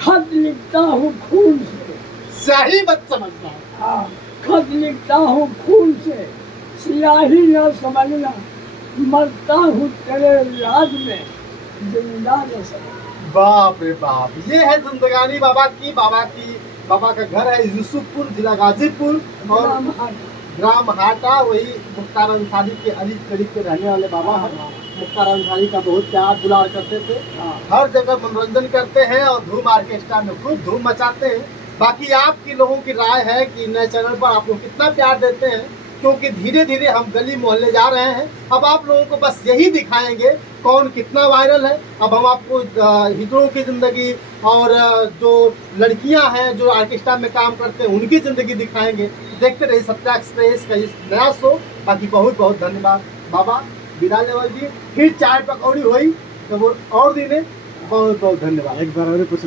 खत लिखता हूँ खून से। सही मत समझना। हाँ, खत लिखता हूँ खून से, सियाही न समझना, मरता हूँ तेरे याद में, जिंदा न समझना। बाप रे बाप, ये है जिंदगानी बाबा की। बाबा का घर है यूसुफपुर, जिला गाजीपुर और ग्राम हाटा। वही मुख्तार अंसारी के अली करीब के रहने वाले बाबा हैं। मुख्तार अंसारी का बहुत प्यार दुलार करते थे। हर जगह मनोरंजन करते हैं और धूम ऑर्केस्ट्रा में खूब धूम मचाते हैं। बाकी आपकी लोगों की राय है कि नए चैनल पर आप लोग कितना प्यार देते हैं, क्योंकि धीरे धीरे हम गली मोहल्ले जा रहे हैं। अब आप लोगों को बस यही दिखाएंगे कौन कितना वायरल है। अब हम आपको हिजड़ों की ज़िंदगी और जो लड़कियां हैं जो ऑर्केस्ट्रा में काम करते हैं उनकी ज़िंदगी दिखाएंगे। देखते रहिए सत्या एक्सप्रेस का इस नया शो। बाकी बहुत बहुत धन्यवाद बाबा। विदा लेवल जी, फिर चाय पकौड़ी हुई तो वो और दिन बहुत बहुत धन्यवाद। एक बार और पूछ